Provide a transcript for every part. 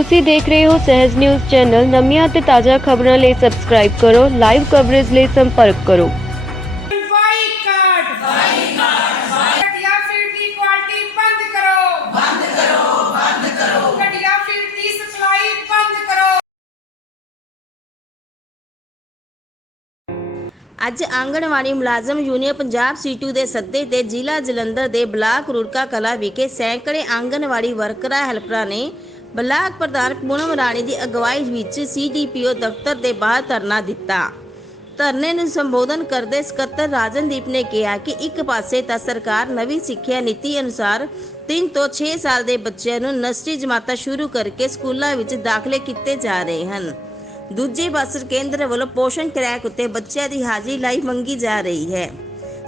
ਤੁਸੀਂ ਦੇਖ ਰਹੇ ਹੋ ਸਹਿਜ ਨਿਊਜ਼ ਚੈਨਲ। ਨਵੀਆਂ ਅਤੇ ਤਾਜ਼ਾ ਖਬਰਾਂ ਲਈ ਸਬਸਕ੍ਰਾਈਬ ਕਰੋ ਲਾਈਵ ਕਵਰੇਜ ਲਈ ਸੰਪਰਕ ਕਰੋ। ਬਾਈਕਾਟ ਬਾਈਕਾਟ ਘਟੀਆ ਫੀਡ ਦੀ ਕੁਆਲਿਟੀ ਬੰਦ ਕਰੋ। ਬੰਦ ਕਰੋ ਬੰਦ ਕਰੋ। ਘਟੀਆ ਫੀਡ ਦੀ ਸਪਲਾਈ ਬੰਦ ਕਰੋ। ਅੱਜ ਆਂਗਣਵਾੜੀ ਮੁਲਾਜ਼ਮ ਯੂਨੀਅਨ ਪੰਜਾਬ ਸੀਟੂ ਦੇ ਸੱਦੇ ਤੇ ਜ਼ਿਲ੍ਹਾ ਜਲੰਧਰ ਦੇ ਬਲਾਕ ਰੁੜਕਾ ਕਲਾ ਵਿਖੇ ਸੈਂਕੜੇ ਆਂਗਣਵਾੜੀ ਵਰਕਰਾਂ ਹੈਲਪਰਾਂ ਨੇ ਬਲਾਕ ਪ੍ਰਧਾਨ ਪੂਨਮ ਰਾਣੀ ਦੀ ਅਗਵਾਈ ਵਿੱਚ ਸੀਡੀਪੀਓ ਦਫ਼ਤਰ ਦੇ ਬਾਹਰ ਧਰਨਾ ਦਿੱਤਾ। ਧਰਨੇ ਨੂੰ ਸੰਬੋਧਨ ਕਰਦੇ ਸਕੱਤਰ ਰਾਜਨਦੀਪ ਨੇ ਕਿਹਾ ਕਿ ਇੱਕ ਪਾਸੇ ਤਾਂ ਸਰਕਾਰ ਨਵੀਂ ਸਿੱਖਿਆ ਨੀਤੀ ਅਨੁਸਾਰ 3 ਤੋਂ 6 ਸਾਲ ਦੇ ਬੱਚਿਆਂ ਨੂੰ ਨਰਸਰੀ ਜਮਾਤਾਂ ਸ਼ੁਰੂ ਕਰਕੇ ਸਕੂਲਾਂ ਵਿੱਚ ਦਾਖਲੇ ਕੀਤੇ ਜਾ ਰਹੇ ਹਨ। ਦੂਜੇ ਪਾਸੇ ਕੇਂਦਰ ਵੱਲੋਂ ਪੋਸ਼ਣ ਟਰੈਕ ਉੱਤੇ ਬੱਚਿਆਂ ਦੀ ਹਾਜ਼ਰੀ ਲਈ ਮੰਗੀ ਜਾ ਰਹੀ ਹੈ।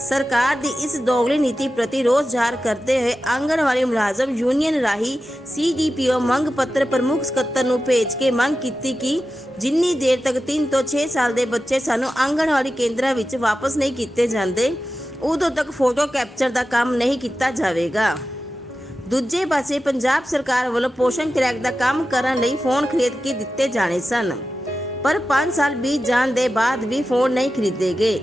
ਸਰਕਾਰ ਦੀ ਇਸ ਦੋਗਲੀ ਨੀਤੀ ਪ੍ਰਤੀ ਰੋਸ ਜ਼ਾਹਰ ਕਰਦੇ ਹੋਏ ਆਂਗਣਵਾੜੀ ਮੁਲਾਜ਼ਮ ਯੂਨੀਅਨ ਰਾਹੀਂ ਸੀਡੀਪੀਓ ਮੰਗ ਪੱਤਰ ਪ੍ਰਮੁੱਖ ਸਕੱਤਰ ਨੂੰ ਭੇਜ ਕੇ ਮੰਗ ਕੀਤੀ ਕਿ ਜਿੰਨੀ ਦੇਰ ਤੱਕ 3 ਤੋਂ 6 ਸਾਲ ਦੇ ਬੱਚੇ ਸਾਨੂੰ ਆਂਗਣਵਾੜੀ ਕੇਂਦਰਾਂ ਵਿੱਚ ਵਾਪਸ ਨਹੀਂ ਕੀਤੇ ਜਾਂਦੇ, ਉਦੋਂ ਤੱਕ ਫੋਟੋ ਕੈਪਚਰ ਦਾ ਕੰਮ ਨਹੀਂ ਕੀਤਾ ਜਾਵੇਗਾ। ਦੂਜੇ ਪਾਸੇ ਪੰਜਾਬ ਸਰਕਾਰ ਵੱਲੋਂ ਪੋਸ਼ਣ ਟਰੈਕ ਦਾ ਕੰਮ ਕਰਨ ਲਈ ਫੋਨ ਖਰੀਦ ਕੇ ਦਿੱਤੇ ਜਾਣੇ ਸਨ, ਪਰ 5 ਸਾਲ ਬੀਤ ਜਾਣ ਦੇ ਬਾਅਦ ਵੀ ਫੋਨ ਨਹੀਂ ਖਰੀਦੇ ਗਏ।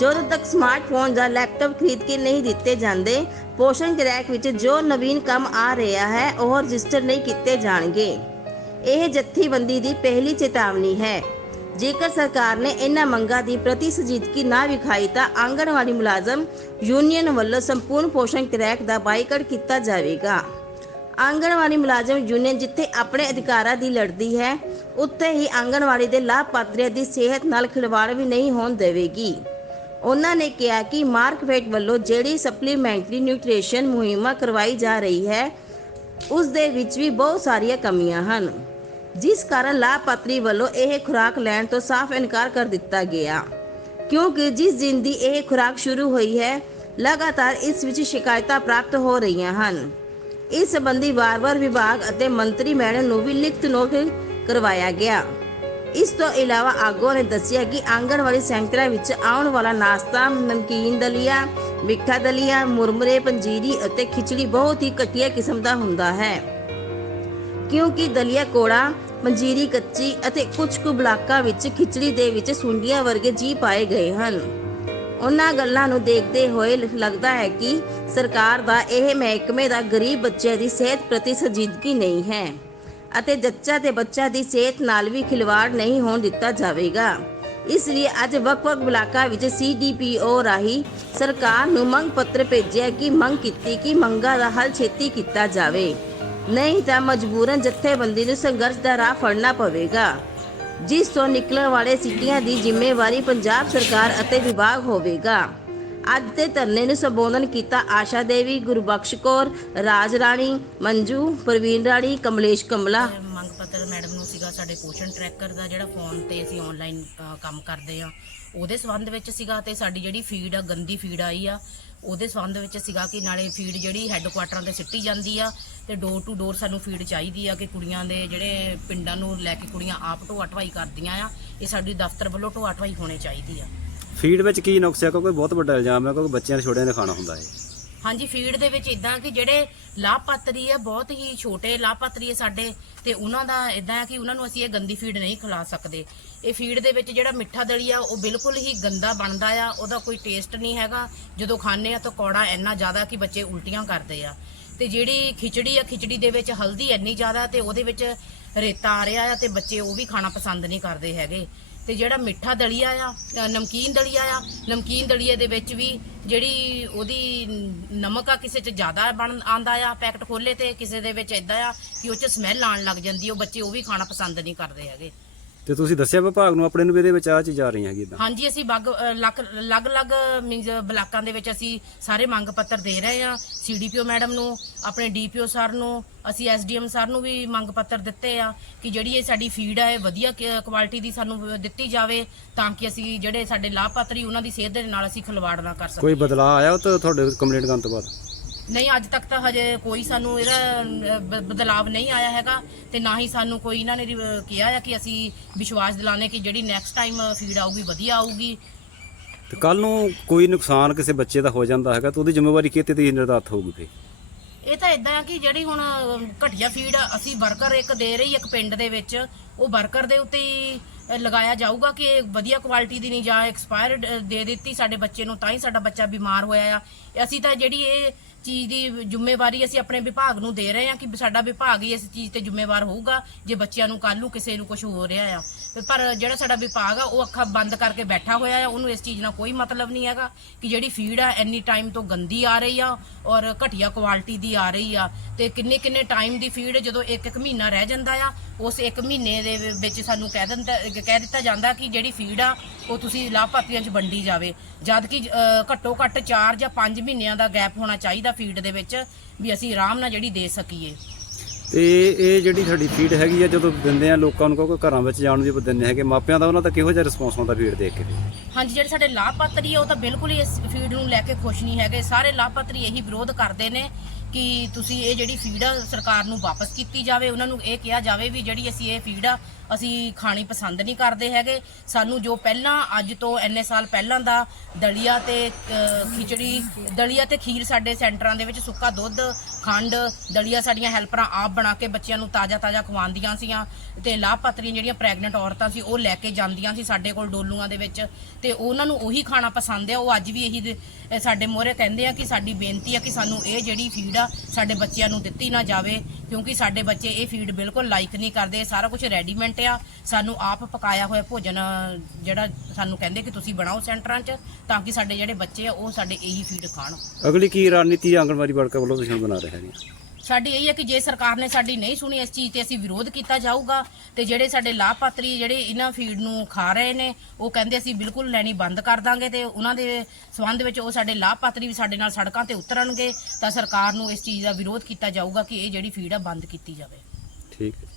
ਜਦੋਂ ਤੱਕ ਸਮਾਰਟਫੋਨ ਜਾਂ ਲੈਪਟਾਪ ਖਰੀਦ ਕੇ ਨਹੀਂ ਦਿੱਤੇ ਜਾਂਦੇ, ਪੋਸ਼ਣ ਗ੍ਰਹਿਕ ਵਿੱਚ ਜੋ ਨਵੀਨ ਕੰਮ ਆ ਰਿਹਾ ਹੈ, ਉਹ ਰਜਿਸਟਰ ਨਹੀਂ ਕੀਤੇ ਜਾਣਗੇ। ਇਹ ਜਥੇਬੰਦੀ ਦੀ ਪਹਿਲੀ ਚੇਤਾਵਨੀ ਹੈ। ਜੇਕਰ ਸਰਕਾਰ ਨੇ ਇਹਨਾਂ ਮੰਗਾਂ ਦੀ ਪ੍ਰਤੀ ਸੰਜੀਦਗੀ ਨਾ ਵਿਖਾਈ ਤਾਂ ਆਂਗਣਵਾੜੀ ਮੁਲਾਜ਼ਮ ਯੂਨੀਅਨ ਵੱਲੋਂ ਸੰਪੂਰਨ ਪੋਸ਼ਣ ਟਰੈਕ ਦਾ ਬਾਈਕਾਟ ਕੀਤਾ ਜਾਵੇਗਾ। ਆਂਗਣਵਾੜੀ ਮੁਲਾਜ਼ਮ ਯੂਨੀਅਨ ਜਿੱਥੇ ਆਪਣੇ ਅਧਿਕਾਰਾਂ ਦੀ ਲੜਦੀ ਹੈ, ਉੱਥੇ ਹੀ ਆਂਗਣਵਾੜੀ ਦੇ ਲਾਭਪਾਤਰੀਆਂ ਦੀ ਸਿਹਤ ਨਾਲ ਖਿਲਵਾੜ ਵੀ ਨਹੀਂ ਹੋਣ ਦੇਵੇਗੀ। ਉਹਨਾਂ ਨੇ ਕਿਹਾ ਕਿ ਮਾਰਕਫੈਟ ਵੱਲੋਂ ਜਿਹੜੀ ਸਪਲੀਮੈਂਟਰੀ ਨਿਊਟ੍ਰੀਸ਼ਨ ਮੁਹਿੰਮ ਕਰਵਾਈ ਜਾ ਰਹੀ ਹੈ, ਉਸ ਦੇ ਵਿੱਚ ਵੀ ਬਹੁਤ ਸਾਰੀਆਂ ਕਮੀਆਂ ਹਨ। ਜਿਸ ਕਾਰਨ ਲਾਭਪਾਤਰੀ ਵੱਲੋਂ ਇਹ ਖੁਰਾਕ ਲੈਣ ਤੋਂ ਸਾਫ਼ ਇਨਕਾਰ ਕਰ ਦਿੱਤਾ ਗਿਆ। ਕਿਉਂਕਿ ਜਿਸ ਦਿਨ ਦੀ ਇਹ ਖੁਰਾਕ ਸ਼ੁਰੂ ਹੋਈ ਹੈ, ਲਗਾਤਾਰ ਇਸ ਵਿੱਚ ਸ਼ਿਕਾਇਤਾਂ ਪ੍ਰਾਪਤ ਹੋ ਰਹੀਆਂ ਹਨ। ਇਸ ਸੰਬੰਧੀ ਵਾਰ-ਵਾਰ ਵਿਭਾਗ ਅਤੇ ਮੰਤਰੀ ਮੈਡਮ ਨੂੰ ਵੀ ਲਿਖਤ ਨੋਟ ਕਰਵਾਇਆ ਗਿਆ। ਇਸ ਤੋਂ ਇਲਾਵਾ ਆਗੂਆਂ ਨੇ ਦੱਸਿਆ ਕਿ ਆਂਗਣਵਾੜੀ ਸੈਂਟਰਾਂ ਵਿੱਚ ਆਉਣ ਵਾਲਾ ਨਾਸ਼ਤਾ, ਨਮਕੀਨ ਦਲੀਆ, ਮਿੱਠਾ ਦਲੀਆ, ਮੁਰਮਰੇ, ਪੰਜੀਰੀ ਅਤੇ ਖਿਚੜੀ ਬਹੁਤ ਹੀ ਘਟੀਆ ਕਿਸਮ ਦਾ ਹੁੰਦਾ ਹੈ। ਕਿਉਂਕਿ ਦਲੀਆ ਕੋੜਾ, ਪੰਜੀਰੀ ਕੱਚੀ ਅਤੇ ਕੁਝ ਕੁ ਬਲਾਕਾਂ ਵਿੱਚ ਖਿਚੜੀ ਦੇ ਵਿੱਚ ਸੁੰਡੀਆਂ ਵਰਗੇ ਜੀ ਪਾਏ ਗਏ ਹਨ। ਉਹਨਾਂ ਗੱਲਾਂ ਨੂੰ ਦੇਖਦੇ ਹੋਏ ਲੱਗਦਾ ਹੈ ਕਿ ਸਰਕਾਰ ਦਾ ਇਹ ਮਹਿਕਮੇ ਦਾ ਗਰੀਬ ਬੱਚਿਆਂ ਦੀ ਸਿਹਤ ਪ੍ਰਤੀ ਸੰਜੀਦਗੀ ਨਹੀਂ ਹੈ। ਅਤੇ ਜੱਚਾ ਤੇ ਬੱਚਾ ਦੀ ਸਿਹਤ ਨਾਲ ਵੀ ਖਿਲਵਾੜ ਨਹੀਂ ਹੋਣ ਦਿੱਤਾ ਜਾਵੇਗਾ। ਇਸ ਲਈ ਅੱਜ ਵੱਖ-ਵੱਖ ਬਲਾਕਾਂ ਵਿੱਚ ਸੀਡੀਪੀਓ ਰਾਹੀਂ ਸਰਕਾਰ ਨੂੰ ਮੰਗ ਪੱਤਰ ਭੇਜਿਆ ਕਿ ਮੰਗ ਕੀਤੀ ਕਿ ਮੰਗਾਂ ਦਾ ਹੱਲ ਛੇਤੀ ਕੀਤਾ ਜਾਵੇ। ਨਹੀਂ ਤਾਂ ਮਜਬੂਰਨ ਜਥੇਬੰਦੀ ਨੂੰ ਸੰਘਰਸ਼ ਦਾ ਰਾਹ ਫੜਨਾ ਪਵੇਗਾ। ਜਿਸ ਤੋਂ ਨਿਕਲਣ ਵਾਲੇ ਸਿੱਟੀਆਂ ਦੀ ਜ਼ਿੰਮੇਵਾਰੀ ਪੰਜਾਬ ਸਰਕਾਰ ਅਤੇ ਵਿਭਾਗ ਹੋਵੇਗਾ। ਅੱਜ ਦੇ ਧਰਨੇ ਨੂੰ ਸੰਬੋਧਨ ਕੀਤਾ ਆਸ਼ਾ ਦੇਵੀ, ਗੁਰਬਖਸ਼ ਕੌਰ, ਰਾਜ ਰਾਣੀ, ਮੰਜੂ, ਪ੍ਰਵੀਨ ਰਾਣੀ, ਕਮਲੇਸ਼ ਕਮਲਾ। ਮੰਗ ਪੱਤਰ ਮੈਡਮ ਨੂੰ ਸੀਗਾ ਸਾਡੇ ਪੋਸ਼ਣ ਟਰੈਕਰ ਦਾ, ਜਿਹੜਾ ਫੋਨ ਤੇ ਅਸੀਂ ਆਨਲਾਈਨ ਕੰਮ ਕਰਦੇ ਆ ਉਹਦੇ ਸੰਬੰਧ ਵਿੱਚ ਸੀਗਾ ਤੇ ਸਾਡੀ ਜਿਹੜੀ ਫੀਡ ਆ, ਗੰਦੀ ਫੀਡ ਆਈ ਆ, ਉਹਦੇ ਸੰਬੰਧ ਵਿੱਚ ਸੀਗਾ ਕਿ ਨਾਲੇ ਫੀਡ ਜਿਹੜੀ ਹੈੱਡਕੁਆਟਰਾਂ ਤੇ ਸਿੱਟੀ ਜਾਂਦੀ ਆ ਤੇ ਡੋਰ ਟੂ ਡੋਰ ਸਾਨੂੰ ਫੀਡ ਚਾਹੀਦੀ ਆ ਕਿ ਕੁੜੀਆਂ ਦੇ ਜਿਹੜੇ ਪਿੰਡਾਂ ਨੂੰ ਲੈ ਕੇ ਕੁੜੀਆਂ ਆਪ ਢੋਆ ਢਵਾਈ ਕਰਦੀਆਂ ਆ, ਇਹ ਸਾਡੀ ਦਫ਼ਤਰ ਵੱਲੋਂ ਢੋਆ ਢਵਾਈ ਹੋਣੀ ਚਾਹੀਦੀ ਆ। ਫੀਡ ਵਿੱਚ ਕੀ ਨੁਕਸ ਹੈ ਕਿਉਂਕਿ ਬਹੁਤ ਵੱਡਾ ਇਲਜ਼ਾਮ ਹੈ ਕਿਉਂਕਿ ਬੱਚਿਆਂ ਦੇ ਛੋਟਿਆਂ ਨੇ ਖਾਣਾ ਹੁੰਦਾ ਹੈ ਹਾਂਜੀ, ਫੀਡ ਦੇ ਵਿੱਚ ਇਦਾਂ ਕਿ ਜਿਹੜੇ ਲਾਭਪਾਤਰੀ ਆ, ਬਹੁਤ ਹੀ ਛੋਟੇ ਲਾਭਪਾਤਰੀ ਆ ਸਾਡੇ, ਤੇ ਉਹਨਾਂ ਦਾ ਇਦਾਂ ਹੈ ਕਿ ਉਹਨਾਂ ਨੂੰ ਅਸੀਂ ਇਹ ਗੰਦੀ ਫੀਡ ਨਹੀਂ ਖਿਲਾ ਸਕਦੇ। ਇਹ ਫੀਡ ਦੇ ਵਿੱਚ ਜਿਹੜਾ ਮਿੱਠਾ ਦਲੀ ਆ, ਉਹ ਬਿਲਕੁਲ ਹੀ ਗੰਦਾ ਬਣਦਾ ਆ, ਉਹਦਾ ਕੋਈ ਟੇਸਟ ਨਹੀਂ ਹੈਗਾ। ਜਦੋਂ ਖਾਂਦੇ ਆ ਤਾਂ ਕੌੜਾ ਇੰਨਾ ਜ਼ਿਆਦਾ ਕਿ ਬੱਚੇ ਉਲਟੀਆਂ ਕਰਦੇ ਆ। ਤੇ ਜਿਹੜੀ ਖਿਚੜੀ ਆ, ਖਿਚੜੀ ਦੇ ਵਿੱਚ ਹਲਦੀ ਇੰਨੀ ਜ਼ਿਆਦਾ ਤੇ ਉਹਦੇ ਵਿੱਚ ਰੇਤਾ ਆ ਰਿਹਾ ਆ ਤੇ ਬੱਚੇ ਉਹ ਵੀ ਖਾਣਾ ਪਸੰਦ ਨਹੀਂ ਕਰਦੇ ਹੈਗੇ। ਤੇ ਜਿਹੜਾ ਮਿੱਠਾ ਦਲੀਆ ਆ ਨਮਕੀਨ ਦਲੀਆ ਆ, ਨਮਕੀਨ ਦਲੀਏ ਦੇ ਵਿੱਚ ਵੀ ਜਿਹੜੀ ਉਹਦੀ ਨਮਕ ਆ ਕਿਸੇ 'ਚ ਜ਼ਿਆਦਾ ਬਣ ਆਂਦਾ ਆ, ਪੈਕਟ ਖੋਲੇ ਤੇ ਕਿਸੇ ਦੇ ਵਿੱਚ ਇਦਾਂ ਆ ਕਿ ਉਹ 'ਚ ਸਮੈਲ ਆਉਣ ਲੱਗ ਜਾਂਦੀ ਉਹ ਬੱਚੇ ਉਹ ਵੀ ਖਾਣਾ ਪਸੰਦ ਨਹੀਂ ਕਰਦੇ ਹੈਗੇ। ਤੇ ਤੁਸੀਂ ਦੱਸਿਆ ਵਿਭਾਗ ਨੂੰ ਆਪਣੇ ਨੂੰ ਵੀ ਇਹਦੇ ਵਿੱਚ ਆ ਚੀਜ਼ ਆ ਰਹੀ ਹੈਗੀ ਇਦਾਂ ਹਾਂਜੀ ਅਸੀਂ ਬੱਗ ਲੱਕ ਅਲੱਗ-ਅਲੱਗ ਮੀਨਸ ਬਲਾਕਾਂ ਦੇ ਵਿੱਚ ਅਸੀਂ ਸਾਰੇ ਮੰਗ ਪੱਤਰ ਦੇ ਰਹੇ ਹਾਂ। ਸੀਡੀਪੀਓ ਮੈਡਮ ਨੂੰ ਆਪਣੇ ਡੀਪੀਓ ਸਰ ਨੂੰ ਅਸੀਂ ਐਸਡੀਐਮ ਸਰ ਨੂੰ ਵੀ ਮੰਗ ਪੱਤਰ ਦਿੱਤੇ ਆ ਕਿ ਜਿਹੜੀ ਇਹ ਸਾਡੀ ਫੀਡ ਹੈ ਇਹ ਵਧੀਆ ਕੁਆਲਿਟੀ ਦੀ ਸਾਨੂੰ ਦਿੱਤੀ ਜਾਵੇ ਤਾਂ ਕਿ ਅਸੀਂ ਜਿਹੜੇ ਸਾਡੇ ਲਾਭਪਾਤਰੀ ਉਹਨਾਂ ਦੀ ਸਿਹਤ ਦੇ ਨਾਲ ਅਸੀਂ ਖਿਲਵਾੜ ਨਾ ਕਰ ਸਕੀਏ। ਕੋਈ ਬਦਲਾਅ ਆਇਆ ਉਹ ਤਾਂ ਤੁਹਾਡੇ ਕੰਪਲੇਂਟ ਕਰਨ ਤੋਂ ਬਾਅਦ? ਨਹੀਂ ਅੱਜ ਤੱਕ ਤਾਂ ਹਜੇ ਕੋਈ ਸਾਨੂੰ ਇਹਦਾ ਬ- ਬਦਲਾਵ ਨਹੀਂ ਆਇਆ ਹੈਗਾ ਤੇ ਨਾ ਹੀ ਸਾਨੂੰ ਕੋਈ ਇਹਨਾਂ ਨੇ ਰਿਵ- ਕਿਹਾ ਹੈ ਕਿ ਅਸੀਂ ਵਿਸ਼ਵਾਸ ਦਿਲਾਣੇ ਕਿ ਜਿਹੜੀ ਨੈਕਸਟ ਟਾਈਮ ਫੀਡ ਆਊਗੀ ਵਧੀਆ ਆਊਗੀ। ਤੇ ਕੱਲ ਨੂੰ ਕੋਈ ਨੁਕਸਾਨ ਕਿਸੇ ਬੱਚੇ ਦਾ ਹੋ ਜਾਂਦਾ ਹੈਗਾ ਤਾਂ ਉਹਦੀ ਜ਼ਿੰਮੇਵਾਰੀ ਕਿਤੇ ਦੀ ਨਿਰਧਾਰਤ ਹੋਊਗੀ ਫੇ ਇਹ ਤਾਂ ਇਦਾਂ ਆ ਕਿ ਜਿਹੜੀ ਹੁਣ ਘਟੀਆ ਫੀਡ ਅਸੀਂ ਵਰਕਰ ਇੱਕ ਦੇ ਰਹੀ ਇੱਕ ਪਿੰਡ ਦੇ ਵਿੱਚ ਉਹ ਵਰਕਰ ਦੇ ਉੱਤੇ ਹੀ ਅ, ਲਗਾਇਆ ਜਾਊਗਾ ਕਿ ਇਹ ਵਧੀਆ ਕੁਆਲਿਟੀ ਦੀ ਨਹੀਂ ਜਾਂ ਐਕਸਪਾਇਰਡ ਦੇ ਦਿੱਤੀ ਸਾਡੇ ਬੱਚੇ ਨੂੰ ਤਾਂ ਹੀ ਸਾਡਾ ਬੱਚਾ ਬਿਮਾਰ ਹੋਇਆ ਆ। ਅਸੀਂ ਤਾਂ ਜਿਹੜੀ ਇਹ ਚੀਜ਼ ਦੀ ਜ਼ਿੰਮੇਵਾਰੀ ਅਸੀਂ ਆਪਣੇ ਵਿਭਾਗ ਨੂੰ ਦੇ ਰਹੇ ਹਾਂ ਕਿ ਸਾਡਾ ਵਿਭਾਗ ਹੀ ਇਸ ਚੀਜ਼ ਤੇ ਜ਼ਿੰਮੇਵਾਰ ਹੋਊਗਾ, ਜੇ ਬੱਚਿਆਂ ਨੂੰ ਕੱਲ ਨੂੰ ਕਿਸੇ ਨੂੰ ਕੁਝ ਹੋ ਰਿਹਾ ਆ। ਪਰ ਜਿਹੜਾ ਸਾਡਾ ਵਿਭਾਗ ਆ, ਉਹ ਅੱਖਾਂ ਬੰਦ ਕਰਕੇ ਬੈਠਾ ਹੋਇਆ ਆ, ਉਹਨੂੰ ਇਸ ਚੀਜ਼ ਨਾਲ ਕੋਈ ਮਤਲਬ ਨਹੀਂ ਹੈਗਾ ਕਿ ਜਿਹੜੀ ਫੀਡ ਆ ਐਨੀ ਟਾਈਮ ਤੋਂ ਗੰਦੀ ਆ ਰਹੀ ਆ ਔਰ ਘਟੀਆ ਕੁਆਲਿਟੀ ਦੀ ਆ ਰਹੀ ਆ। ਤੇ ਕਿੰਨੇ ਕਿੰਨੇ ਟਾਈਮ ਦੀ ਫੀਡ ਜਦੋਂ ਇੱਕ ਇੱਕ ਮਹੀਨਾ ਰਹਿ ਜਾਂਦਾ ਆ, ਉਸ ਇੱਕ ਮਹੀਨੇ ਦੇ ਵਿੱਚ ਸਾਨੂੰ ਕਹਿ ਦਿੰਦਾ, ਕਹਿ ਦਿੱਤਾ ਜਾਂਦਾ ਕਿ ਜਿਹੜੀ ਫੀਡ ਆ, ਉਹ ਤੁਸੀਂ ਲਾਭਪਾਤਰੀਆਂ 'ਚ ਵੰਡੀ ਜਾਵੇ। ਜਦ ਕਿ ਘੱਟੋ ਘੱਟ 4 ਜਾਂ 5 ਮਹੀਨਿਆਂ ਦਾ ਗੈਪ ਹੋਣਾ ਚਾਹੀਦਾ ਫੀਡ ਦੇ ਵਿੱਚ ਵੀ ਅਸੀਂ ਆਰਾਮ ਨਾਲ ਜਿਹੜੀ ਦੇ ਸਕੀਏ। ਤੇ ਇਹ ਜਿਹੜੀ ਸਾਡੀ ਫੀਡ ਹੈਗੀ ਆ ਜਦੋਂ ਦਿੰਦੇ ਆ ਲੋਕਾਂ ਨੂੰ ਕਿਉਂਕਿ ਘਰਾਂ ਵਿੱਚ ਜਾਣ ਦੀ ਆਪਾਂ ਦਿੰਦੇ ਹੈਗੇ ਮਾਪਿਆਂ ਦਾ ਉਹਨਾਂ ਦਾ ਕਿਹੋ ਜਿਹਾ ਰਿਸਪੌਂਸ ਆਉਂਦਾ ਫੀਡ ਦੇਖ ਕੇ? ਹਾਂਜੀ ਜਿਹੜੇ ਸਾਡੇ ਲਾਭਪਾਤਰੀ ਆ ਉਹ ਤਾਂ ਬਿਲਕੁਲ ਹੀ ਇਸ ਫੀਡ ਨੂੰ ਲੈ ਕੇ ਖੁਸ਼ ਨਹੀਂ ਹੈਗੇ। ਸਾਰੇ ਲਾਭਪਾਤਰੀ ਇਹੀ ਵਿਰੋਧ ਕਰਦੇ ਨੇ ਕਿ ਤੁਸੀਂ ਇਹ ਜਿਹੜੀ ਫੀਡ ਆ ਸਰਕਾਰ ਨੂੰ ਵਾਪਸ ਕੀਤੀ ਜਾਵੇ। ਉਹਨਾਂ ਨੂੰ ਇਹ ਕਿਹਾ ਜਾਵੇ ਵੀ ਜਿਹੜੀ ਅਸੀਂ ਇਹ ਫੀਡ ਆ ਅਸੀਂ ਖਾਣੀ ਪਸੰਦ ਨਹੀਂ ਕਰਦੇ ਹੈਗੇ। ਸਾਨੂੰ ਜੋ ਪਹਿਲਾਂ, ਅੱਜ ਤੋਂ ਇੰਨੇ ਸਾਲ ਪਹਿਲਾਂ ਦਾ ਦਲੀਆ ਤੇ ਖਿਚੜੀ, ਦਲੀਆ ਤੇ ਖੀਰ ਸਾਡੇ ਸੈਂਟਰਾਂ ਦੇ ਵਿੱਚ ਸੁੱਕਾ ਦੁੱਧ, ਖੰਡ, ਦਲੀਆ ਸਾਡੀਆਂ ਹੈਲਪਰਾਂ ਆਪ ਬਣਾ ਕੇ ਬੱਚਿਆਂ ਨੂੰ ਤਾਜ਼ਾ ਤਾਜ਼ਾ ਖਵਾਉਂਦੀਆਂ ਸੀਆਂ ਤੇ ਲਾਭਪਾਤਰੀਆਂ ਜਿਹੜੀਆਂ ਪ੍ਰੈਗਨੈਂਟ ਔਰਤਾਂ ਸੀ, ਉਹ ਲੈ ਕੇ ਜਾਂਦੀਆਂ ਸੀ ਸਾਡੇ ਕੋਲ ਡੋਲੂਆਂ ਦੇ ਵਿੱਚ ਤੇ ਉਹਨਾਂ ਨੂੰ ਉਹੀ ਖਾਣਾ ਪਸੰਦ ਆ। ਉਹ ਅੱਜ ਵੀ ਇਹੀ ਸਾਡੇ ਮੋਹਰੇ ਕਹਿੰਦੇ ਆ ਕਿ ਸਾਡੀ ਬੇਨਤੀ ਆ ਕਿ ਸਾਨੂੰ ਇਹ ਜਿਹੜੀ ਫੀਡ ਆ, ਸਾਡੇ ਬੱਚਿਆਂ ਨੂੰ ਦਿੱਤੀ ਨਾ ਜਾਵੇ ਕਿਉਂਕਿ ਸਾਡੇ ਬੱਚੇ ਇਹ ਫੀਡ ਬਿਲਕੁਲ ਲਾਈਕ ਨਹੀਂ ਕਰਦੇ। ਸਾਰਾ ਕੁਝ ਰੈਡੀਮੈਂਟ ਆ ਸਾਨੂੰ ਆਪ ਪਕਾਇਆ ਹੋਇਆ ਭੋਜਨ ਜਿਹੜਾ ਸਾਨੂੰ ਕਹਿੰਦੇ ਕਿ ਤੁਸੀਂ ਬਣਾਓ ਸੈਂਟਰਾਂ 'ਚ ਤਾਂ ਕਿ ਸਾਡੇ ਜਿਹੜੇ ਬੱਚੇ ਆ ਉਹ ਸਾਡੇ ਇਹੀ ਫੀਡ ਖਾਣ। ਅਗਲੀ ਕੀ ਰਣਨੀਤੀ ਆਂਗਣਵਾੜੀ ਵਰਕਰ ਵੱਲੋਂ ਤੁਸੀਂ ਬਣਾ ਰਹੇ ਹੈਗੇ? ਸਾਡੀ ਇਹ ਹੈ ਕਿ ਜੇ ਸਰਕਾਰ ਨੇ ਸਾਡੀ ਨਹੀਂ ਸੁਣੀ ਇਸ ਚੀਜ਼ ਤੇ ਅਸੀਂ ਵਿਰੋਧ ਕੀਤਾ ਜਾਊਗਾ ਤੇ ਜਿਹੜੇ ਸਾਡੇ ਲਾਭਪਾਤਰੀ ਜਿਹੜੇ ਇਹਨਾਂ ਫੀਡ ਨੂੰ ਖਾ ਰਹੇ ਨੇ ਉਹ ਕਹਿੰਦੇ ਅਸੀਂ ਬਿਲਕੁਲ ਲੈਣੀ ਬੰਦ ਕਰ ਦਾਂਗੇ ਤੇ ਉਹਨਾਂ ਦੇ ਸਬੰਧ ਵਿੱਚ ਉਹ ਸਾਡੇ ਲਾਭਪਾਤਰੀ ਵੀ ਸਾਡੇ ਨਾਲ ਸੜਕਾਂ ਤੇ ਉਤਰਨਗੇ ਤਾਂ ਸਰਕਾਰ ਨੂੰ ਇਸ ਚੀਜ਼ ਦਾ ਵਿਰੋਧ ਕੀਤਾ ਜਾਊਗਾ ਕਿ ਇਹ ਜਿਹੜੀ ਫੀਡ ਆ ਬੰਦ ਕੀਤੀ ਜਾਵੇ। ਠੀਕ ਹੈ